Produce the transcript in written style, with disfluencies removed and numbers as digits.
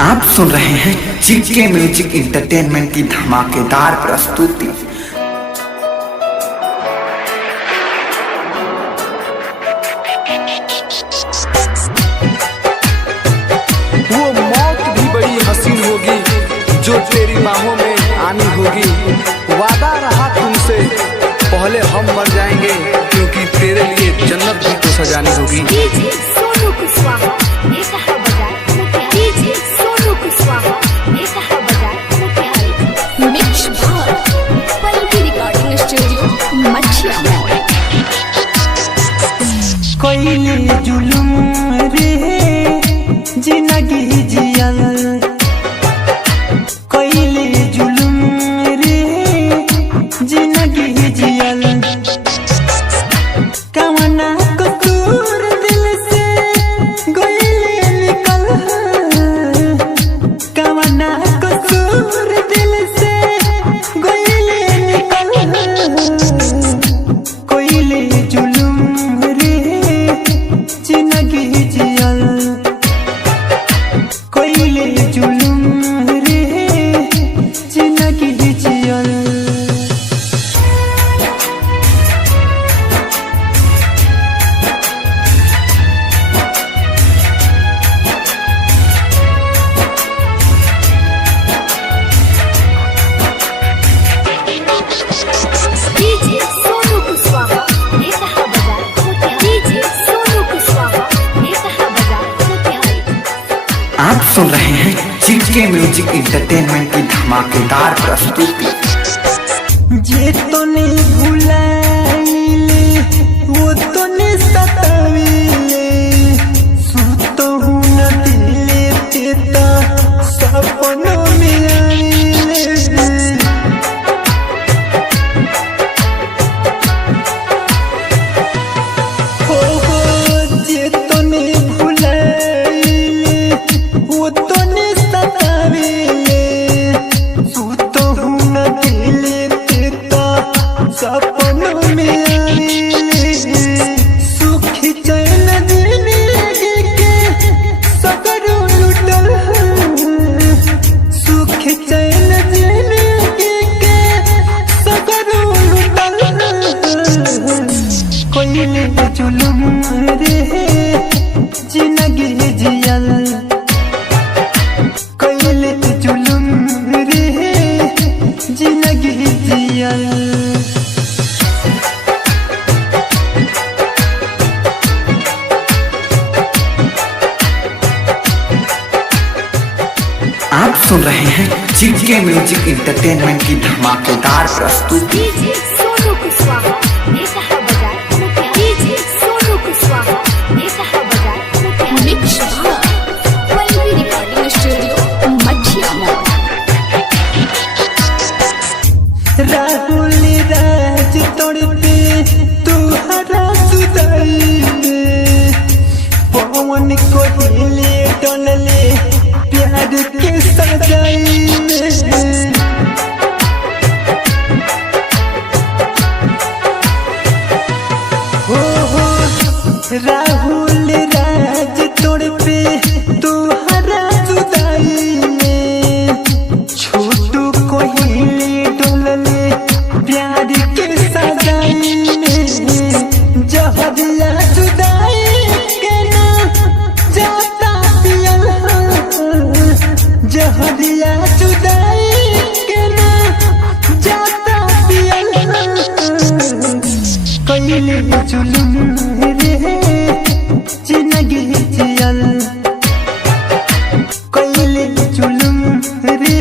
आप सुन रहे हैं जीके म्यूजिक इंटरटेनमेंट की धमाकेदार प्रस्तुति। वो मौत भी बड़ी हसीन होगी जो तेरी बाहों में आनी होगी। वादा रहा तुमसे पहले हम मर जाएंगे, क्योंकि तेरे लिए जन्नत भी तो सजानी होगी। कोई जुलुम रे जिंदगी जियल, कोई जुलुम रे जिंदगी जियल। कवना कसूर दिल से गोइले निकल, कवना कसूर दिल से गोइले निकल। कोई जुलुम जिंदगी जियल, कोई जुलुम रे जिंदगी जियल। आप सुन रहे हैं जीके म्यूजिक इंटरटेनमेंट की धमाकेदार प्रस्तुति। जे तो नहीं भुलाइले वो तो नहीं सताविले, सुतो हूँ न दिले तेता सपनों में आइले। हो जे तो नहीं वो तो नहीं सताविले, सुतो हूँ न दिले तेता सपनों में आइले। सुखी चैन जिंदगी के सकरो लुटल, सुखी चैन जिंदगी के सकरो लुटल। कोई जुलुम रे जिंदगी जियल, कोई जुलुम रे जिंदगी जियल। आप सुन रहे हैं जीके म्यूजिक इंटरटेनमेंट की धमाकेदार प्रस्तुति। राहुल राज तोड़ते तू हरा जुदाई में, पवन को हिले डोलले प्यार के सजाई में। हो राहुल राज तोड़ते तू हरा जुदाई में, छोटू को हिले डोलले प्यार के सजाई में। जहरिया जुदाई के ना जाता पियल, जहरिया जुदाई के ना जाता पियल। कोई जुलुम रे जिंदगी जियल, कोई जुलुम रे